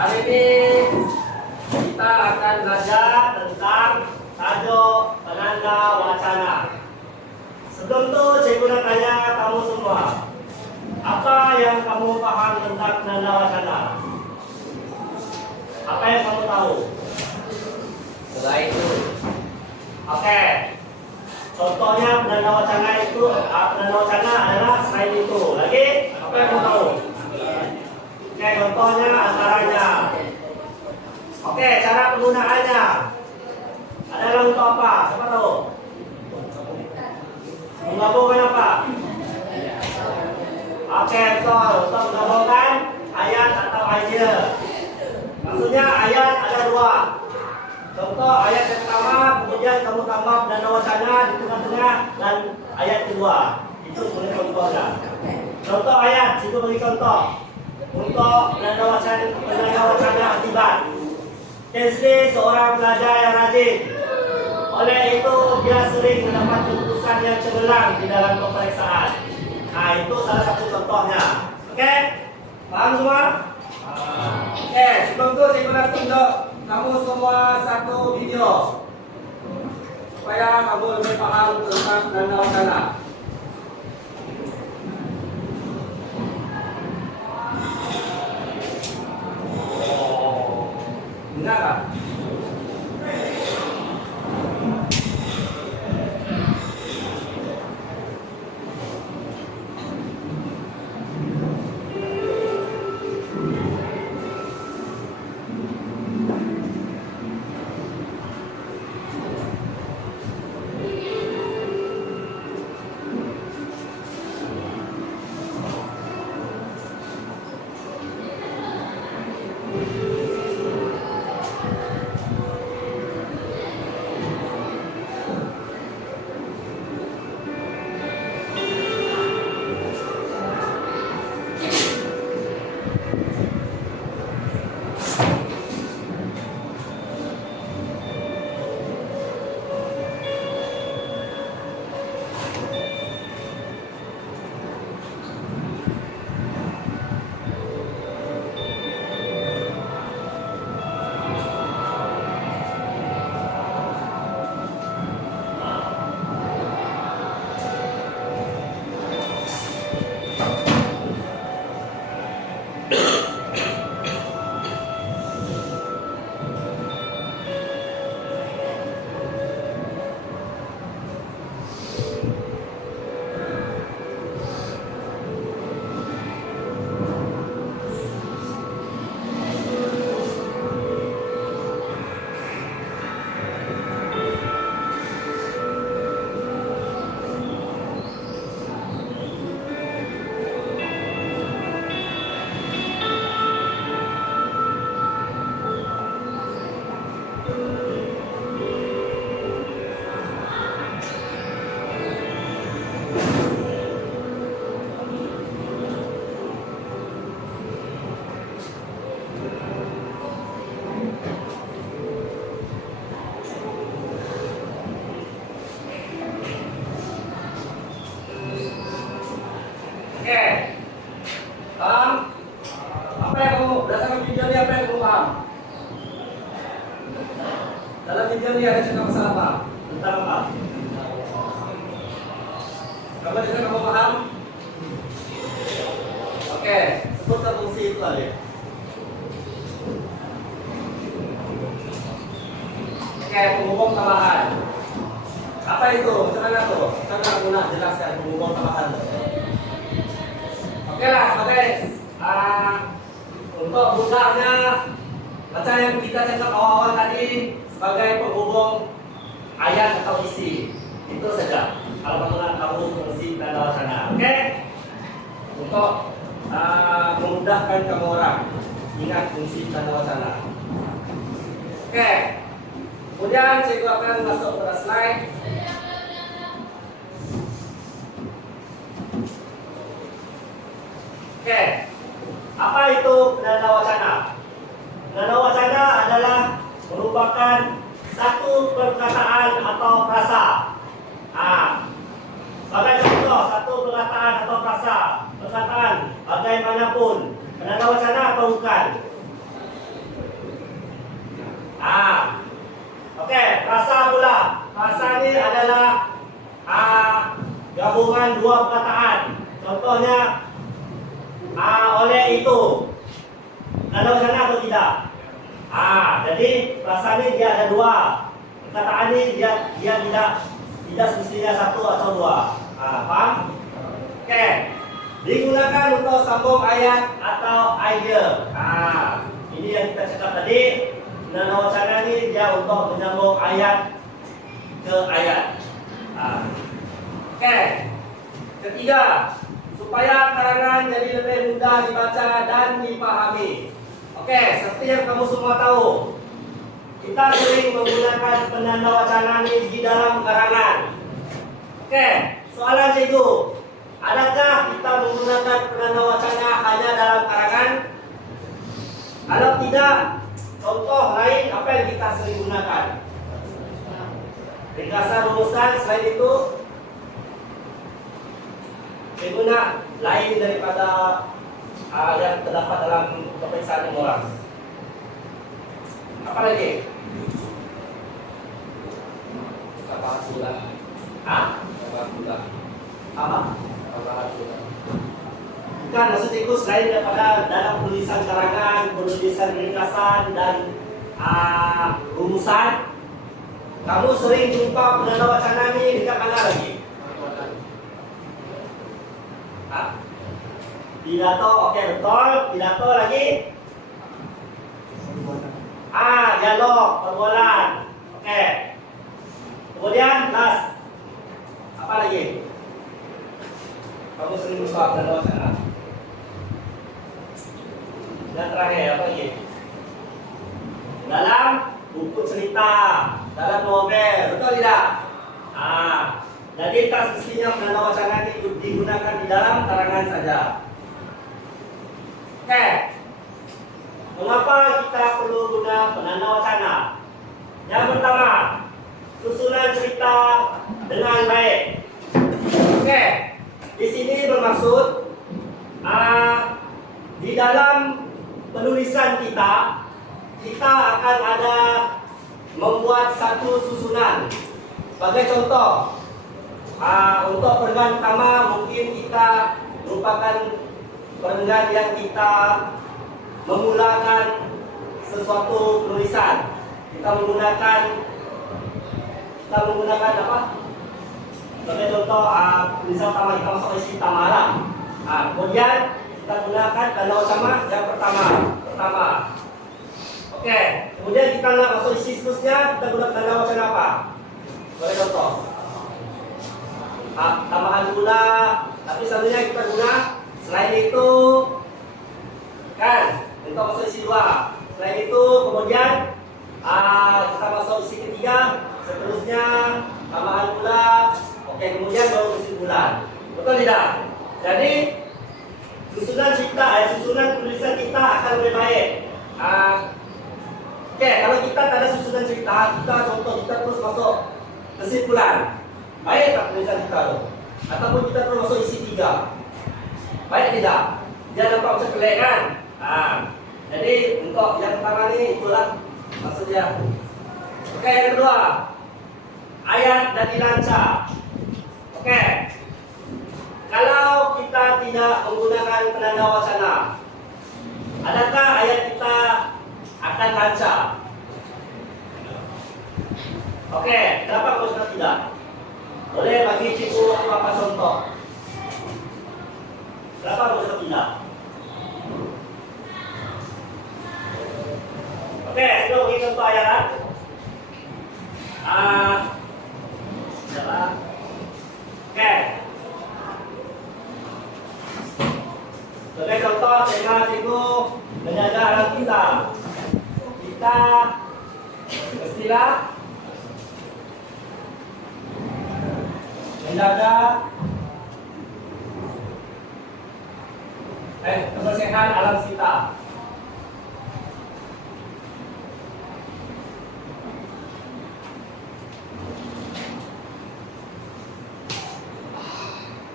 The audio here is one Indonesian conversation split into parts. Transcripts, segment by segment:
Hari ini kita akan belajar tentang tajuk penanda wacana. Sebelum itu, cikgu nak tanya kamu semua, apa yang kamu paham tentang penanda wacana? Apa yang kamu tahu? Setelah itu, Oke. Contohnya penanda wacana itu, penanda wacana adalah selain itu. Lagi, apa yang kamu tahu? Oke, contohnya antaranya. Oke, cara penggunaannya adalah untuk apa? Siapa tahu? Menggabungkan apa? Oke, betul. Untuk menggabungkan ayat atau idea. Maksudnya ayat ada dua. Contoh ayat yang pertama, kemudian kamu tambah penanda wacana di tengah-tengah dan ayat kedua. Itu sebenarnya contohnya. Contoh ayat, situ bagi contoh. Untuk penanda wacana akibat. Kensley seorang pelajar yang rajin. Oleh itu dia sering mendapat keputusan yang cemerlang di dalam pemeriksaan. Nah, itu salah satu contohnya. Oke? Paham semua? Oke, sebelum itu saya nak tunjuk kamu semua satu video supaya kamu lebih paham tentang penanda wacana. Enggak kan? Oke, paham? Apa yang kamu berdasarkan video ini apa yang kamu paham? Dalam video ini ada cerita masalah apa? Tentang apa? Kamu juga kamu paham? Oke, sebutkan fungsi itu aja. Oke, penghubung tambahan. Apa itu? Macam mana tuh? Saya nak guna jelaskan penghubung tambahan. Oke lah, sebagai untuk mudahnya macam yang kita cakap awal-awal tadi sebagai penghubung ayat atau isi itu saja. Kalau kamu nak tahu fungsi penanda wacana, oke? Untuk memudahkan kamu orang ingat fungsi penanda wacana. Oke. Kemudian cikgu akan masuk pada slide. Oke, apa itu penanda wacana? Penanda wacana adalah merupakan satu perkataan atau frasa. Sebagai contoh, satu perkataan atau frasa, perkataan bagaimanapun, penanda wacana atau bukan? Oke, frasa pula. Frasa ini adalah gabungan dua perkataan. Contohnya oleh itu. Ada sana atau tidak? Jadi frasa ini dia ada dua. Perkataan ini dia tidak semestinya satu atau dua. Paham? Oke. Digunakan untuk sambung ayat atau idea. Ini yang kita cakap tadi. Penanda wacana ini dia untuk menyambung ayat ke ayat. Oke. Ketiga, supaya karangan jadi lebih mudah dibaca dan dipahami. Oke, seperti yang kamu semua tahu, kita sering menggunakan penanda wacana ini di dalam karangan. Oke, soalan itu, adakah kita menggunakan penanda wacana hanya dalam karangan? Kalau tidak, contoh lain apa yang kita sering gunakan? Ringkasan rumusan, selain itu pengguna lain daripada yang terdapat dalam peperiksaan orang. Apa lagi? Tambahan sudah. Tambahan sudah. Apa? Tambahan sudah. Bukan, maksud itu selain daripada dalam penulisan karangan, penulisan ringkasan dan rumusan, kamu sering jumpa penanda wacana ini dekat mana lagi? Pidato, oke betul. Pidato lagi. Dialog, perbualan. Oke. Kemudian last. Apa lagi? Kamu sering lupa penanda wacana. Dan terakhir apa lagi? Dalam buku cerita, dalam novel, betul tidak? Jadi tak semestinya penanda wacana ini digunakan di dalam karangan saja. Oke. Mengapa kita perlu guna penanda wacana? Yang pertama, susunan cerita dengan baik. Oke. Di sini bermaksud di dalam penulisan kita akan ada membuat satu susunan. Sebagai contoh, untuk perenggan pertama mungkin kita merupakan perenggan yang kita memulakan sesuatu penulisan. Kita menggunakan apa? Sebagai contoh, tulisan pertama kita masuk isi tamaran. Kemudian kita gunakan tanda wacana yang pertama. Oke. Kemudian kita nak masuk isi seterusnya, kita gunakan tanda wacana apa? Sebagai contoh. Tambahan pula, tapi sebenarnya kita guna selain itu kan untuk masuk isi 2. Selain itu kemudian kita masuk isi ketiga, seterusnya tambahan pula. Oke, kemudian baru kesimpulan. Betul tidak? Jadi susunan tulisan kita akan lebih baik. Oke, kalau kita tak ada susunan cerita, kita terus masuk kesimpulan. Baik tak tulisan kita tu? Ataupun kita terus masuk isi 3. Baik tidak? Dia nampak macam pelik kan? Jadi untuk yang pertama ni itulah maksudnya. Oke, yang kedua, ayat dan dilancar. Oke. Kalau kita tidak menggunakan penanda wacana, adakah ayat kita akan lancar? Oke, kenapa kalau kita tidak? Boleh bagi cikgu beberapa contoh. Kenapa kalau kita tidak? Oke, kita bagi contoh ayat. Oke. Sebagai contoh, tema cikgu menjaga alam kita. Kita mestilah menjaga kebersihan alam kita.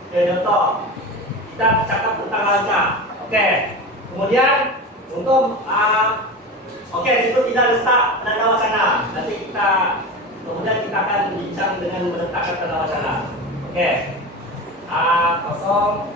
Oke, contoh kita cakap tentang langkah. Oke, kemudian untuk Oke, itu tidak letak penanda wacana. Nanti kita kemudian kita akan bincang dengan meletakkan penanda wacana. Oke. A kosong.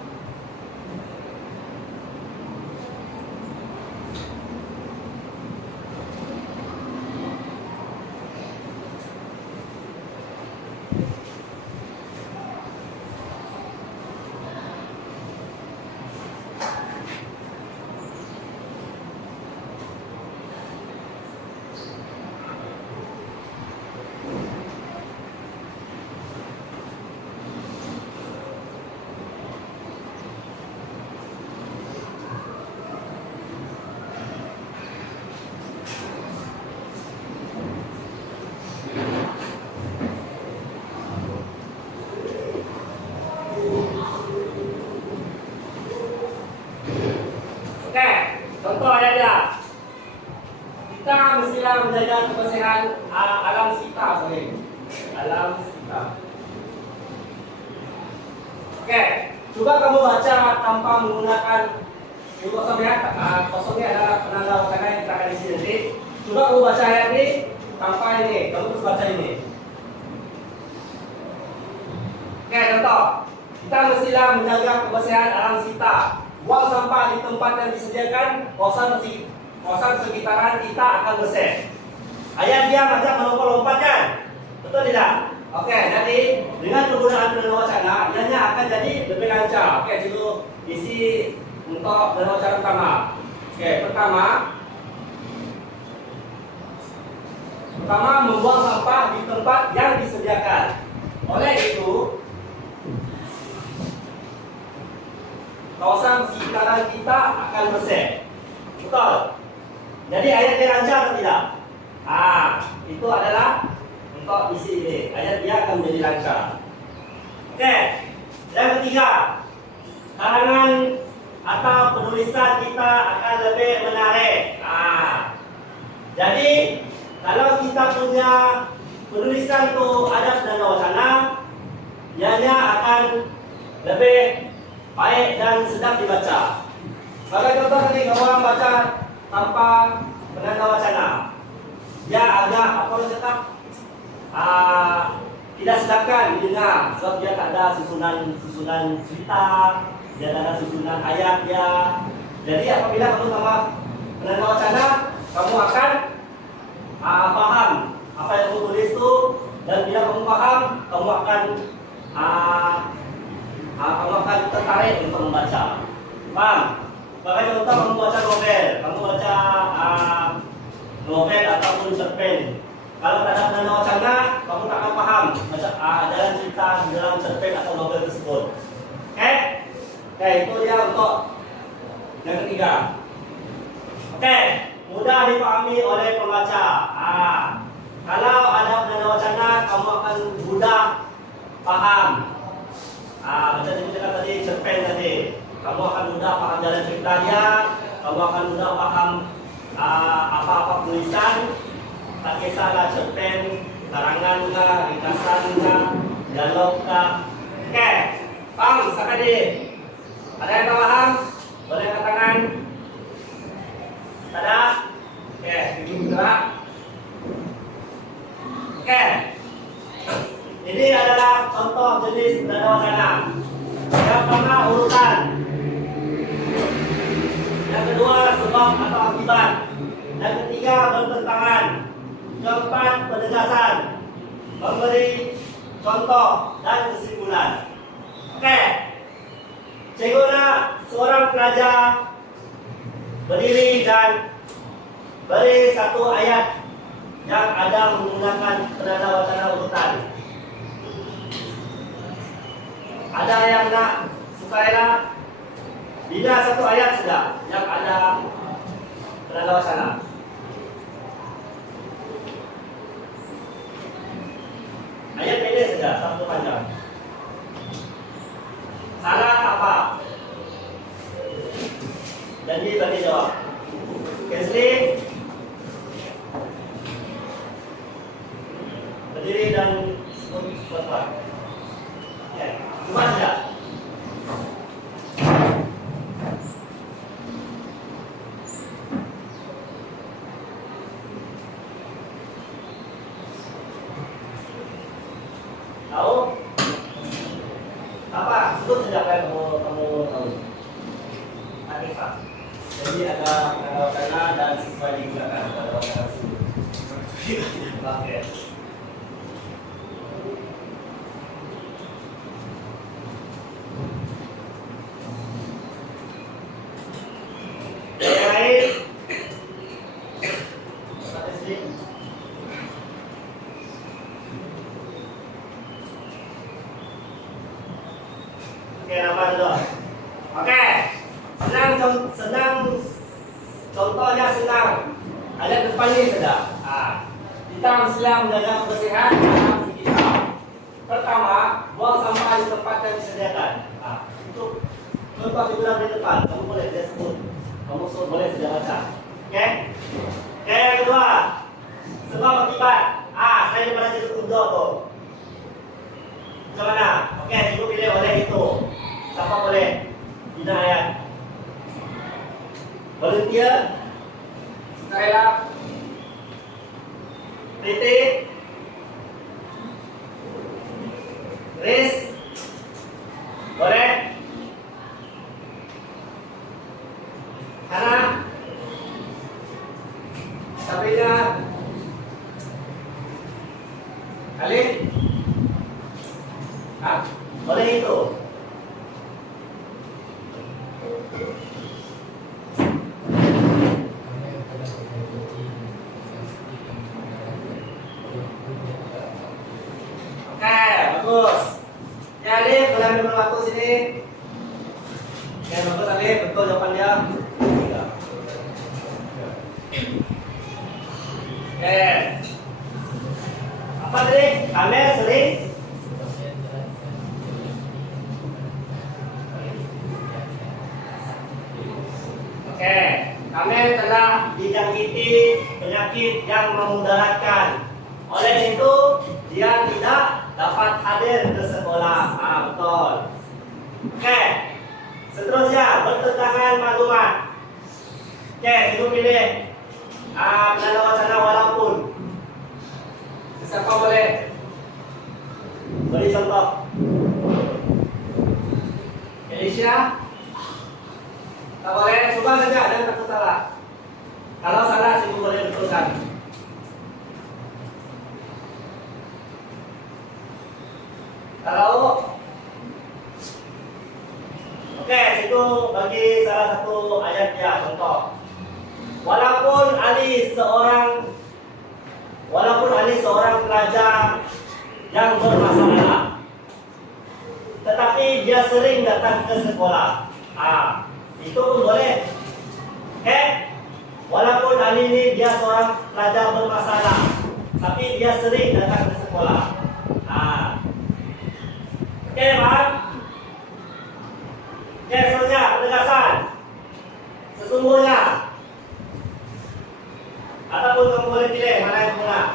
Oke, contoh ayatnya. Kita mestilah menjaga kebersihan alam sekitar, alam sekitar. Oke, coba kamu baca tanpa menggunakan ini kosongnya. Kosongnya adalah penanda wacana yang kita akan isi nanti. Coba kamu baca ayat ini tanpa ini. Kamu terus baca ini. Oke, contoh. Kita mestilah menjaga kebersihan alam sekitar. Buang sampah di tempat yang disediakan, kawasan sekitaran kita akan bersih. Ayat dia macam melompat-lompat kan? Betul tidak? Oke, jadi dengan penggunaan penanda wacana, ianya akan jadi lebih lancar. Oke, itu isi untuk penanda wacana pertama. Oke, pertama membuang sampah di tempat yang disediakan. Oleh itu, kawasan sekitaran kita akan bersih. Betul. Jadi ayat dia lancar atau tidak? Itu adalah untuk isi ini. Ayat dia akan menjadi lancar. Oke. Yang ketiga, karangan atau penulisan kita akan lebih menarik. Jadi kalau kita punya penulisan itu ada penanda wacana, ianya akan lebih baik dan sedap dibaca. Sebagai contoh tadi kalau orang baca tanpa penanda wacana, dia agak cakap tidak sedapkan didengar sebab dia tak ada susunan cerita, dia tak ada susunan ayat dia. Jadi apabila kamu tambah penanda wacana, kamu akan paham apa yang kamu tulis itu, dan bila kamu paham, kamu akan tertarik untuk membaca. Paham? Sebagai contoh, kamu baca novel, novel ataupun cerpen. Kalau tak ada penanda wacana, kamu tak akan paham jalan cerita dalam cerpen atau novel tersebut. Oke? Oke, itu dia untuk yang ketiga. Oke, mudah dipahami oleh pembaca. Kalau ada penanda wacana, kamu akan mudah paham. Macam yang cakap tadi, cerpen tadi, kamu akan mudah paham jalan ceritanya, kamu akan mudah paham apa-apa tulisan, tak kisahlah cerpen, karangan kah, ringkasan kah, dialog kah. Oke, paham sampai di? Ada yang tak paham? Boleh angkat tangan. Ada? Oke, ini bergerak. Oke. Ini adalah contoh jenis penanda wacana. Yang pertama urutan. Yang kedua sebab atau akibat. Yang ketiga bertentangan. Keempat penegasan. Memberi contoh dan kesimpulan. Oke. Cikgu seorang pelajar berdiri dan beri satu ayat yang ada menggunakan penanda wacana urutan. Ada yang nak sukarela? Bila satu ayat sudah yang ada penanda wacana. Ayat pendek sudah, satu panjang. Salah apa? Jadi bagi jawab. Kesli berdiri dan berbuat. Oke, cuma saja. sebut saja apa yang kamu tahu. Anissa. Jadi ada wacana dan siswa digunakan pada wacana tersebut. Oke. Yang lain? Statistik. Oke, apa dulu? Oke. Senang contohnya senang. Ada depan ini sudah. Kita sedang menjaga kebersihan dalam sekitar. Pertama, buang sampah di tempat yang disediakan. Itu contoh dibilang di depan. Kamu boleh dia sebut. Kamu boleh sudah baca. Oke? Oke, yang kedua. Sebab akibat. Saya pernah jadi undur tuh. Macam mana? Oke, ibu pilih oleh itu. Siapa boleh? Tidak ayat. Volunteer, sukarela, kritik, risk, boleh, Hana, Sabrina, Alif, boleh itu. Bagus. Ya Alif, boleh ambil waktu sini. Ya bagus Alif, betul jawaban dia. Oke. Apa tadi? Kamel sering. Oke. Kamel telah dijangkiti penyakit yang memudaratkan. Oleh itu, dia tidak dapat hadir ke sekolah. Betul. Oke. Seterusnya, bertentangan maklumat. Oke, itu pilih. Menanda wacana walaupun. Siapa boleh? Beri contoh. Elisha? Tak boleh, coba saja dan takut salah. Kalau salah, ibu boleh betulkan. Kalau oke, itu bagi salah satu ayat ya, contoh. Walaupun Ali seorang pelajar yang bermasalah, tetapi dia sering datang ke sekolah. Itu pun boleh. Oke? Walaupun Ali ini dia seorang pelajar bermasalah, tapi dia sering datang ke sekolah. Oke, Pak? Oke, selanjutnya penegasan. Sesungguhnya. Ataupun kamu boleh pilih mana yang benar.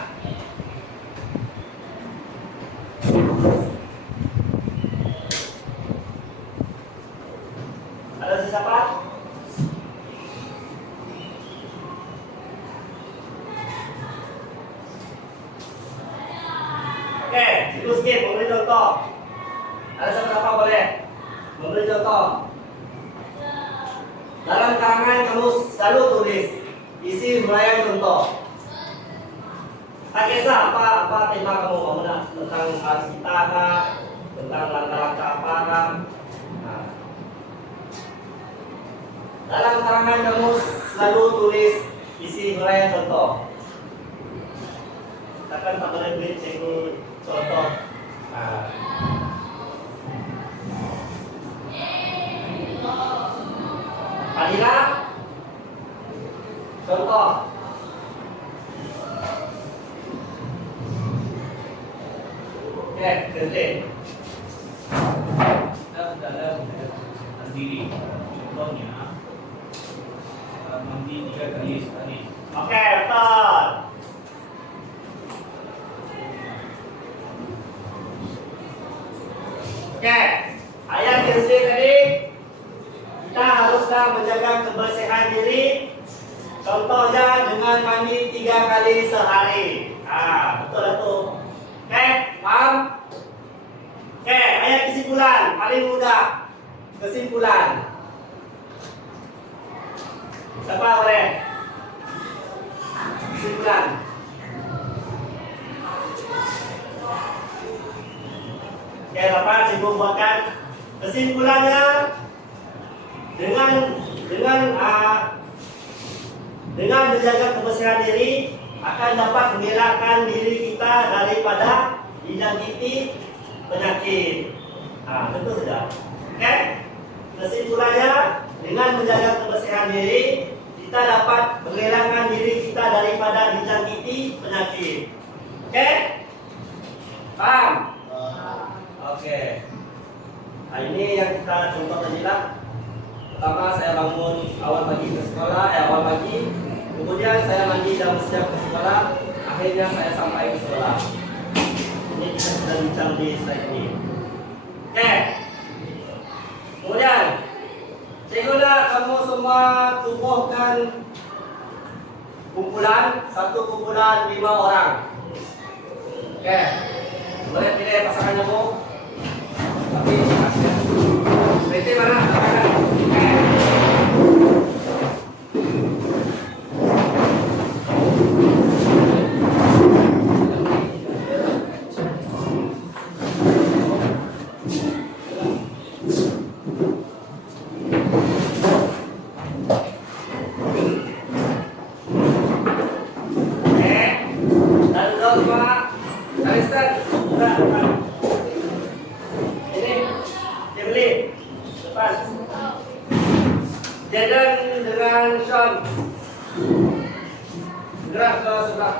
Ada siapa? Oke, itu skip, memberi contoh. Ada siapa boleh memberi contoh. Dalam karangan kamu selalu tulis isi huraian contoh. Tak kisah apa tema kamu mau tentang kita kah, tentang langkah-langkah apa kah. Dalam karangan kamu selalu tulis isi huraian contoh. Takkan tak boleh beri cikgu contoh. Adila, contoh. Oke, kerja. Dalam mandiri, contohnya mandi 3 kali sehari. Oke, betul. Oke, ayat kerja tadi. Kita haruslah menjaga kebersihan diri. Contohnya dengan mandi 3 kali sehari. Betul itu. Oke, paham? Oke, ayat kesimpulan paling mudah. Kesimpulan. Siapa boleh? Kesimpulan. Oke, dapat cikgu buatkan kesimpulannya dengan menjaga kebersihan diri akan dapat mengelakkan diri kita daripada dijangkiti penyakit. Tentu saja. Oke? Kesimpulannya dengan menjaga kebersihan diri kita dapat mengelakkan diri kita daripada dijangkiti penyakit. Oke? Paham? Oke. Nah, ini yang kita contoh tadi lah. Pertama saya bangun awal pagi ke sekolah, awal pagi. Kemudian saya mandi dan bersiap ke sekolah. Akhirnya saya sampai ke sekolah. Ini kita sudah bincang di slide ini. Oke. Kemudian, cikgu nak kamu semua tubuhkan kumpulan, satu kumpulan 5 orang. Oke. Boleh pilih pasangan kamu. Tapi berarti mana? Oke. Jaden dengan Sean gerak ke sebelah.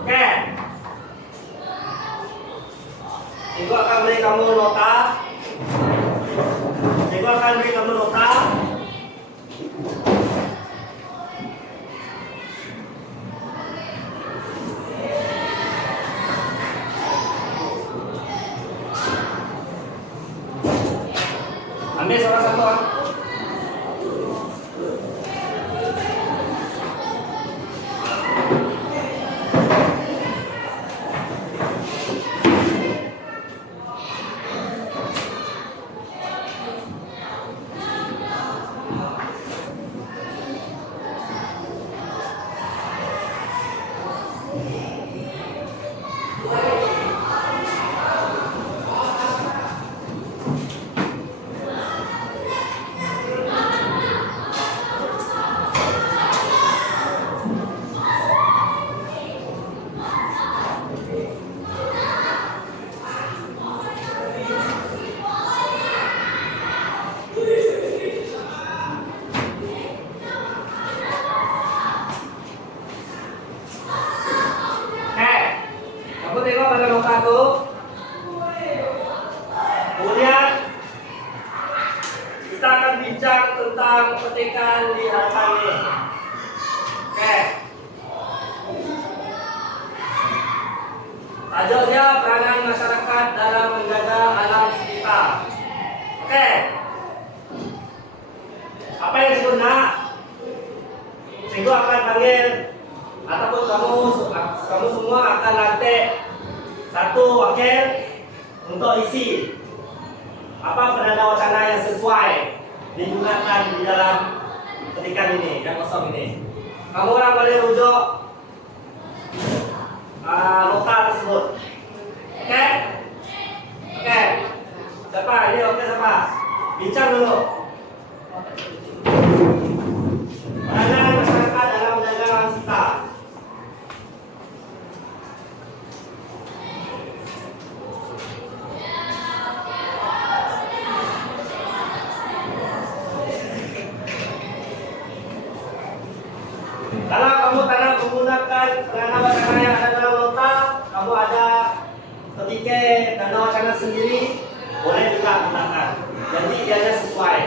Oke. Cikgu akan beri kamu nota. Cikgu akan beri kamu nota. Ambil salah satu. Tengok pada nota itu. Kemudian kita akan bincang tentang petikan di halaman ini. Oke. Tajuknya peranan masyarakat dalam menjaga alam sekitar. Oke. Apa yang cikgu nak? Cikgu akan panggil ataupun kamu semua akan lantik satu wakil untuk isi apa penanda wacana yang sesuai digunakan di dalam petikan ini yang kosong ini. Kamu orang boleh rujuk nota tersebut. Oke? Oke. Siapa? Ini oke siapa? Bincang dulu. Peranan masyarakat dalam menjaga alam sekitar. Kalau kamu tanam menggunakan dana wacana yang ada dalam nota, kamu ada ketika dana wacana sendiri, boleh juga gunakan. Jadi biarnya sesuai.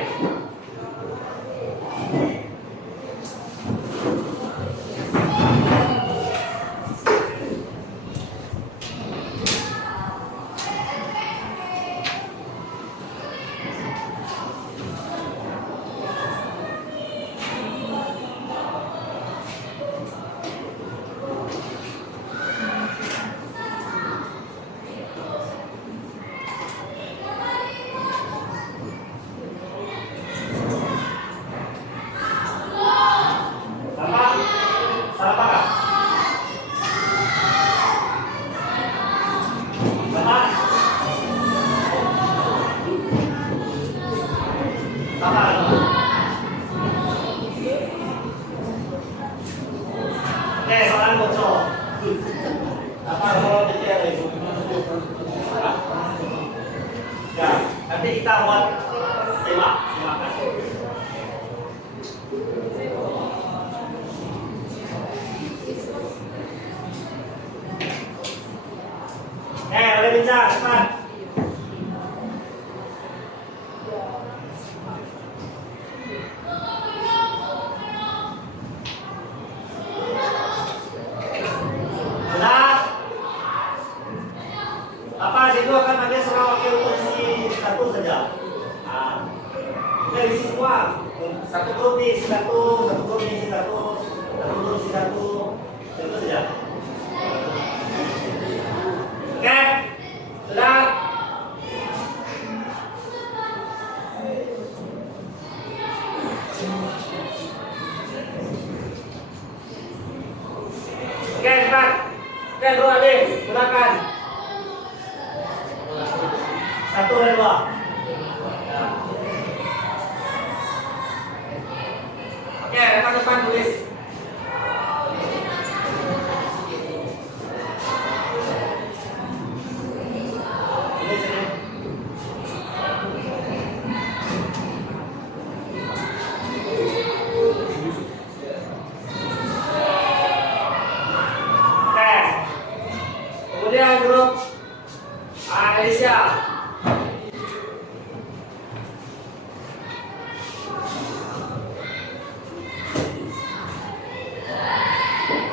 Salah apa? Salah. Salah. Oke, soalan bocor. Apa mau detail itu? Ya, nanti kita buat simak. Boleh bincang, cepat. Sudah? Apa situ akan ada seorang wakil polisi satu saja. Nah, kita isi semua. Satu grup isi satu grup isi satu grup isi satu. Itu saja. Oke, sudah. Oke, cepat. Oke, dua lagi, silakan. Satu dan dua. Oke, rekan depan tulis. Kemudian grup Alicia.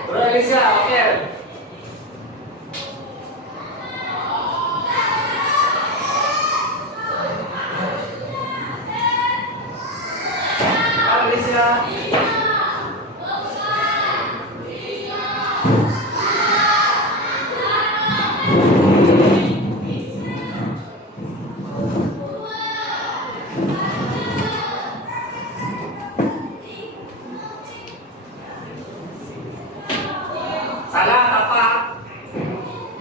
Grup Alicia, oke. Alicia. Salah apa?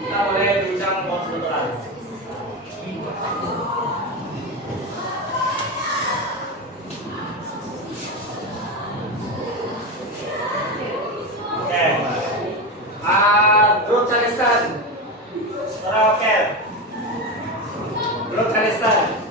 Kita boleh bincang konsultan. Oke. Grup Charleston. Oke. Grup Charleston.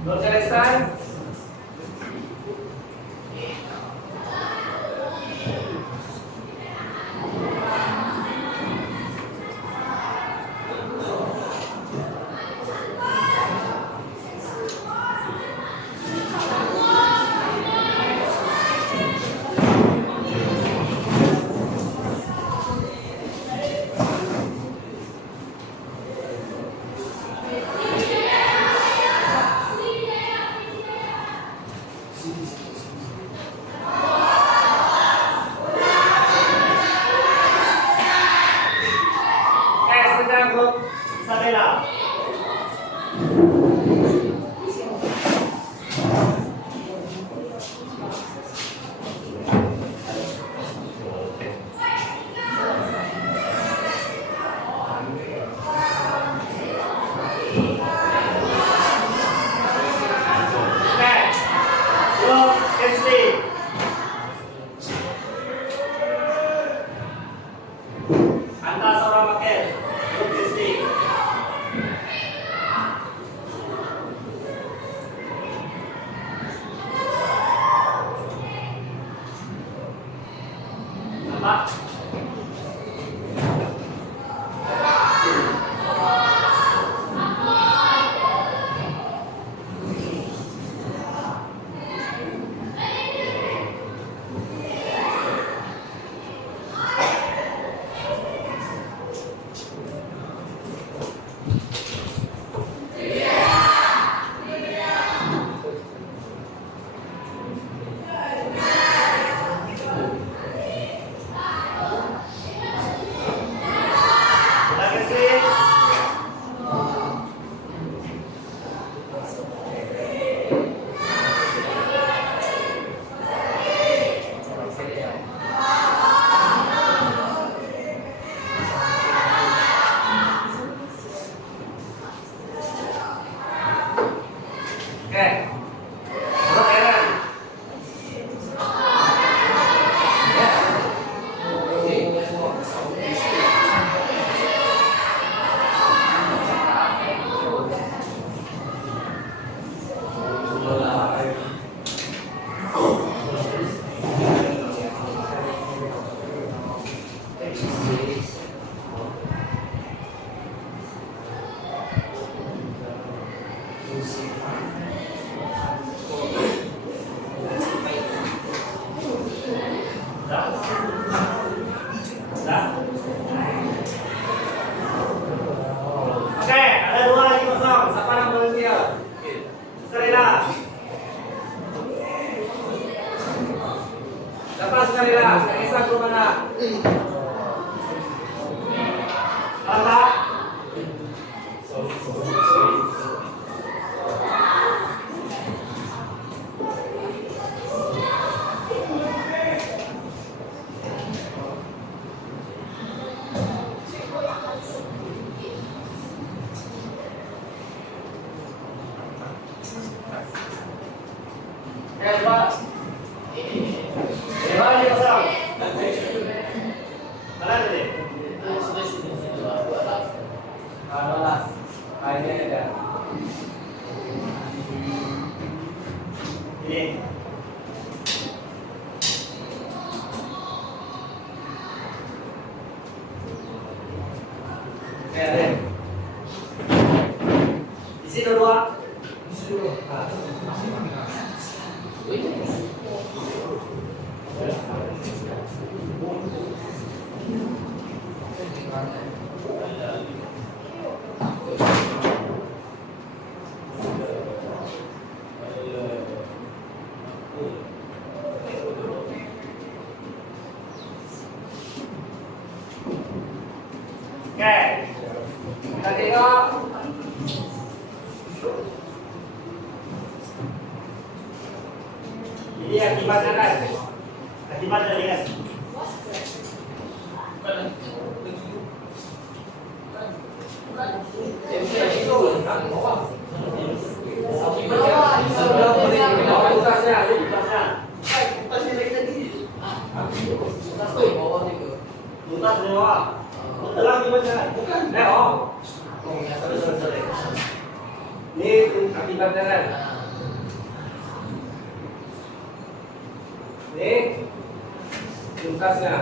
Belum selesai? Grup Isabella. Grup Christy. Anda seorang wakil. Grup Christy. Apa? Mantap. Coba. Gimana dia pasang? Mana tadi? Ini. Ada. Isi dua. Oke, kita tengok. Ini akibatnya kan? Akibatnya kan? Tuntas semua. Telah gimana? Bukan. Sorry. Ini akibatnya kan? Ini tuntasnya.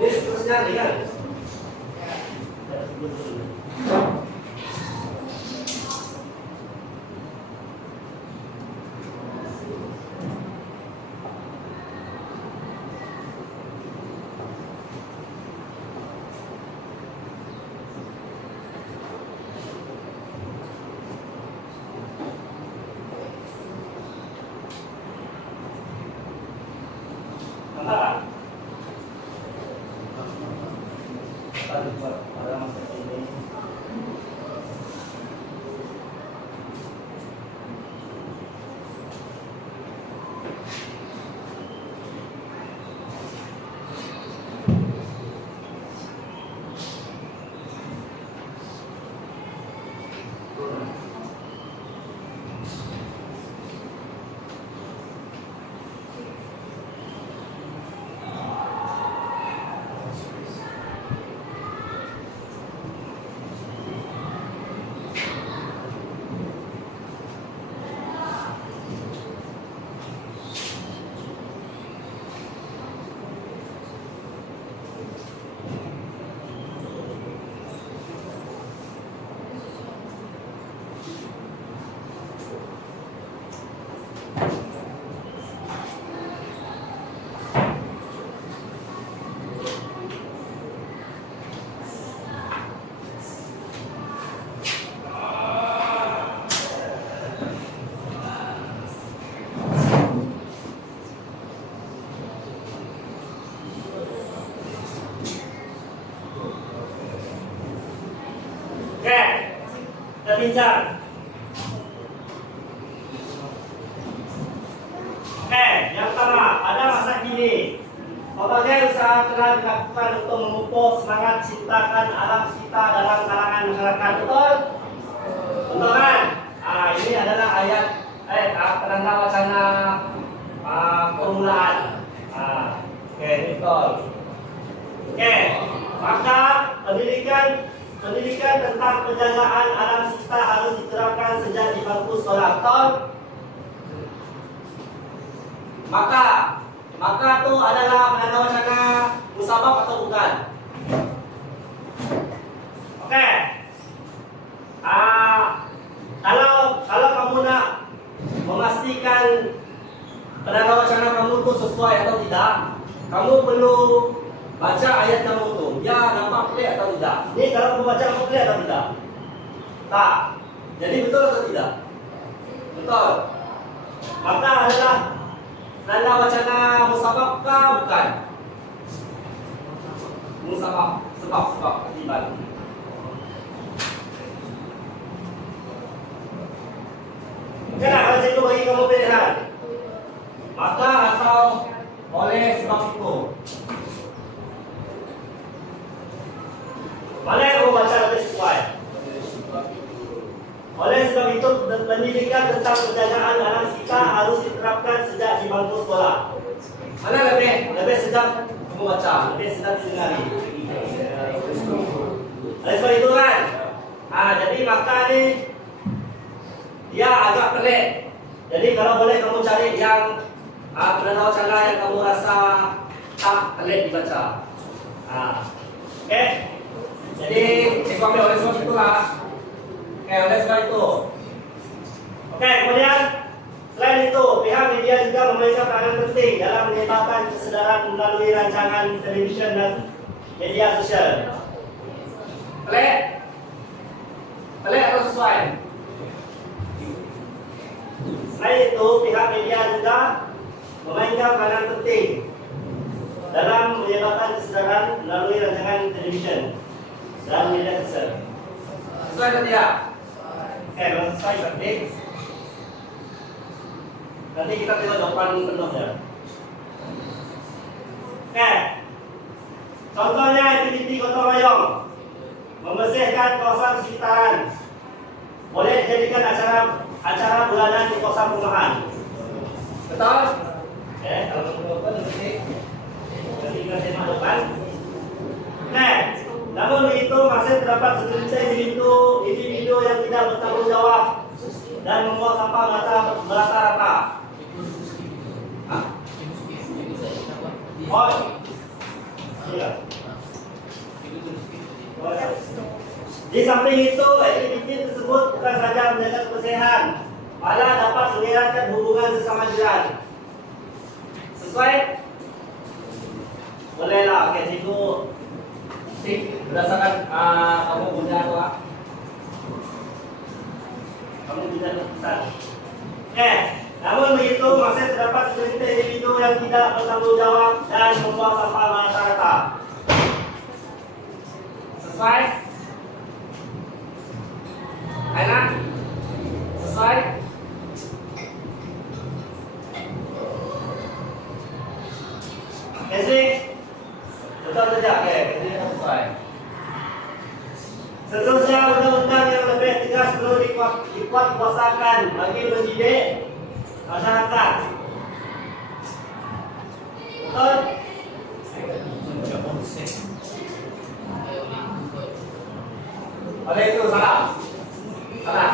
Ini seterusnya ringan. Mantap. Pada masa ini kita bincang. Yang pertama, ada masa kini. Berbagai usaha telah dilakukan untuk memupuk semangat ciptakan alam kita dalam kalangan masyarakat. Betul? Betul kan? Ini adalah ayat kerangka wacana permulaan. Betul. Maka pendidikan tentang penjagaan alam kita harus diterapkan sejak di bangku sekolah. Betul? Maka itu adalah penanda wacana musabab atau bukan? Oke. Kalau kamu nak memastikan penanda wacana kamu tuh sesuai atau tidak. Kamu perlu baca ayat kamu tuh. Ya nampak clear atau tidak. Ini kalau membaca kamu clear atau tidak? Tak. Jadi betul atau tidak? Betul. Maka adalah penanda wacana musabab kah bukan? Musabab. Sebab akibat. Kenapa kalau cikgu bagi kamu pilihan? Maka atau oleh sebab itu. Mana yang kamu baca lebih sesuai? Oleh sebab itu, pendidikan tentang penjagaan anak kita harus diterapkan sejak di bangku sekolah. Mana lebih sejak kamu baca, lebih sejak disenari. Oleh sebab itu kan, jadi maka ni dia agak pelik. Jadi kalau boleh kamu cari yang penanda wacana yang kamu rasa tak pelik dibaca. Okey. Jadi cikgu ambil oleh sebab itulah. Okey, oleh sebab itu. Okey, kemudian selain itu, pihak media juga memainkan peranan penting dalam menyebarkan kesedaran melalui rancangan televisyen dan media sosial. Pelik? Pelik atau sesuai? Selain itu, pihak media juga memainkan peranan penting dalam menyebarkan kesedaran melalui rancangan televisyen dan media sosial. Sesuai atau tidak? Kalau sesuai berarti nanti kita tengok jawapan penuhnya. Contohnya aktiviti gotong royong, membersihkan kawasan sekitaran, boleh dijadikan acara bulanan di kawasan perumahan. Betul? Kalau betul nanti kita tengok depan. Namun begitu masih terdapat segelintir individu yang tidak bertanggung jawab dan membuang sampah merata-rata. Oh, iya. Di samping itu, aktiviti tersebut bukan saja menjaga kebersihan, malah dapat mengeratkan hubungan sesama jiran. Sesuai? Bolehlah, cikgu tik berdasarkan kamu punya apa? Kamu punya keputusan. Namun begitu masih terdapat segelintir individu yang tidak bertanggung jawab dan membuang sampah merata-rata. Sesuai? Enak? Sesuai? Kasih? Betul saja? Kasih sesuai. Seterusnya, undang-undang yang lebih tegas perlu dikuatkuasakan bagi mendidik masyarakat. Betul? Oleh itu salah. Salah.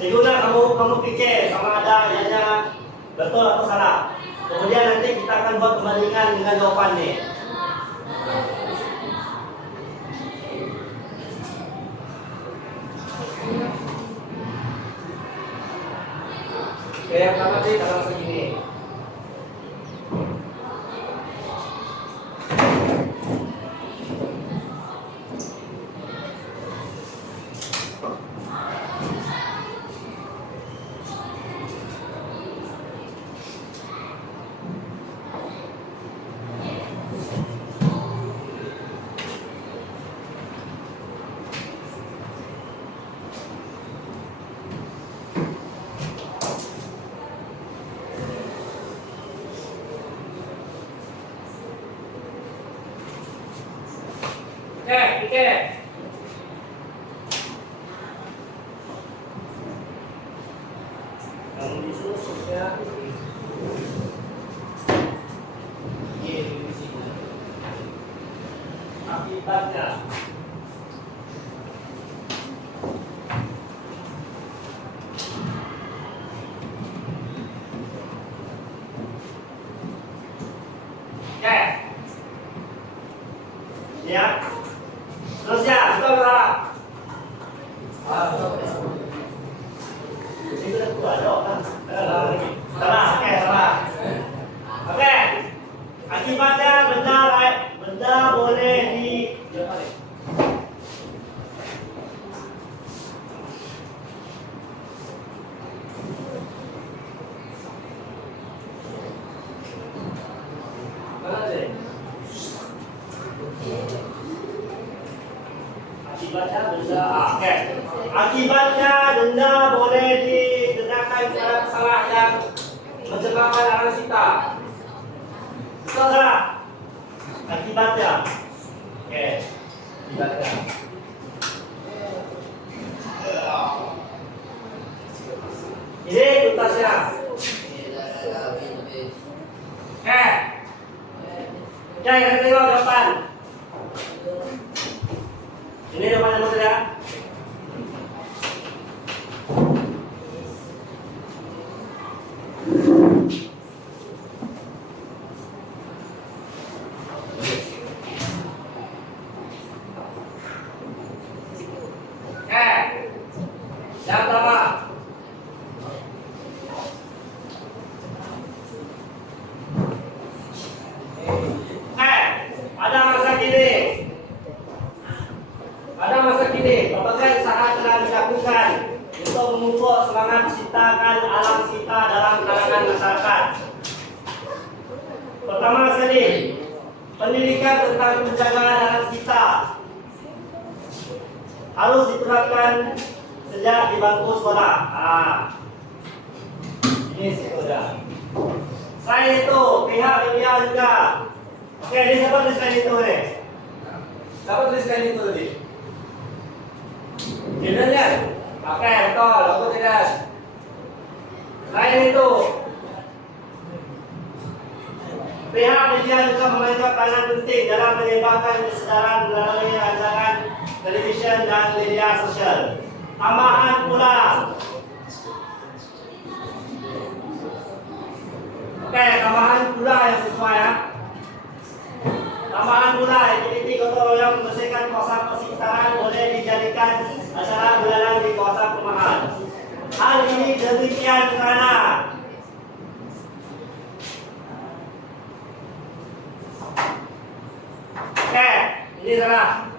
Sehingga kamu fikir sama ada ianya betul atau salah. Kemudian nanti kita akan buat perbandingan dengan jawabannya. Oke, yang pertama sih dalam segini. Oke. Kamu disusun ya. Akibatnya. Oke. Ya. Terus ya, betul salah. Salah, oke, salah. Oke. Akibatnya benda boleh di Akibatnya denda boleh dikenakan kepada pesalah yang mencelakai orang sita. Salah. Akibatnya. Oke. Akibatnya. Ini tuntasnya. Oke, kita tengok depan. Ini depan yang ya. Yang pertama. Berbagai usaha telah dilakukan untuk memupuk semangat ciptakan alam sita dalam kalangan masyarakat. Pertama sekali, pendidikan tentang penjagaan alam sita harus diterapkan sejak di bangku sekolah. Ini sudah. Selain itu, pihak media juga. Oke, ini siapa tuliskan itu nih? Siapa tuliskan itu tadi? Judulnya? Oke, betul. Aku tidak. Selain itu, pihak media juga memainkan peranan penting dalam menyebarkan kesedaran melalui rancangan televisyen dan media sosial. Tambahan pula. Oke, tambahan pula yang sesuai ya. Tambahan pula, aktiviti gotong royong membersihkan kawasan persekitaran boleh dijadikan acara bulanan di kawasan perumahan. Hal ini demikian kerana ini salah.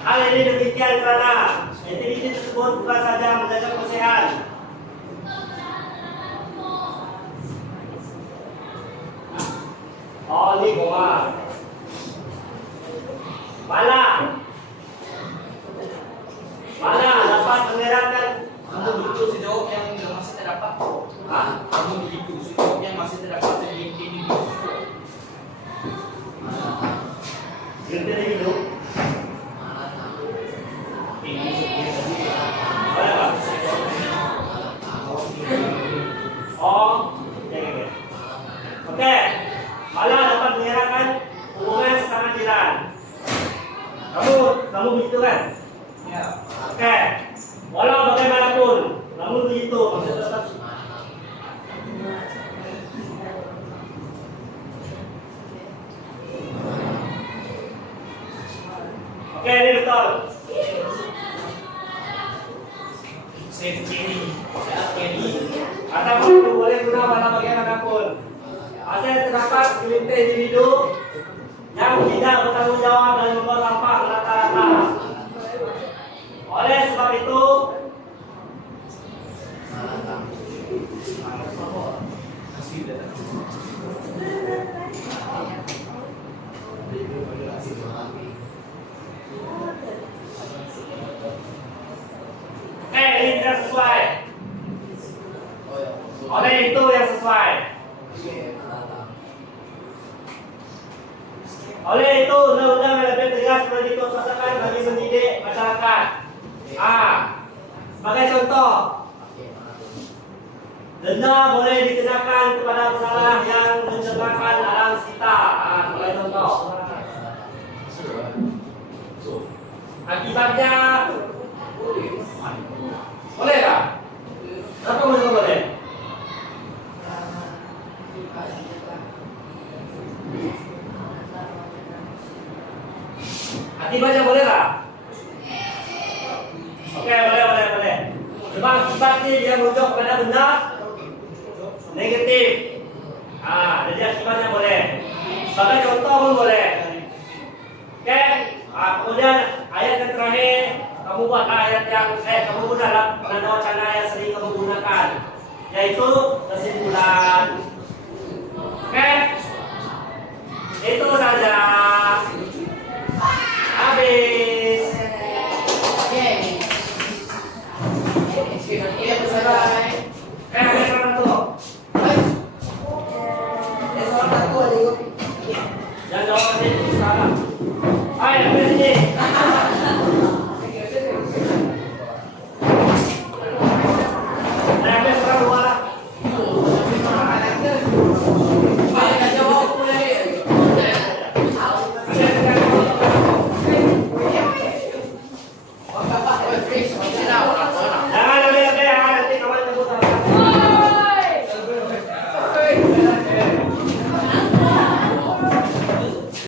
Hal ini demikian kerana aktiviti tersebut bukan saja menjaga kebersihan, ini koma. Mana dapat mengeratkan. Kamu begitu si jawab yang masih terdapat. Kamu begitu si jawab yang masih terdapat di ini. Ganti lagi dulu. Ini seperti Boleh Pak? Oh, ya. Oke. Malah dapat mengeratkan hubungan sesama jiran. Kamu begitu kan? ya. Oke. Walau bagaimanapun, namun begitu maksudnya tetap. Oke, ini betul. Ataupun boleh guna pada bagaimanapun. Asal terdapat segelintir individu yang tidak bertanggung jawab dan membuang sampah rata-rata. Oleh sebab itu, ini tidak sesuai. Oleh itu yang sesuai. Oleh itu, undang-undang yang lebih tegas perlu dikontrakkan bagi mendidik masyarakat. Sebagai contoh, denda boleh dikenakan kepada pesalah yang mencelakai alam sita. Sebagai contoh. Akibatnya, boleh tak? Kenapa menurut boleh? Akibatnya boleh tak? Oke, boleh. Sebab akibatnya dia merujuk kepada benda negatif. Jadi akibatnya boleh. Sebagai contoh pun boleh. Oke. Kemudian ayat yang terakhir, kamu buatlah ayat yang kamu gunakan penanda wacana yang sering kamu gunakan, yaitu kesimpulan. Oke. Itu saja.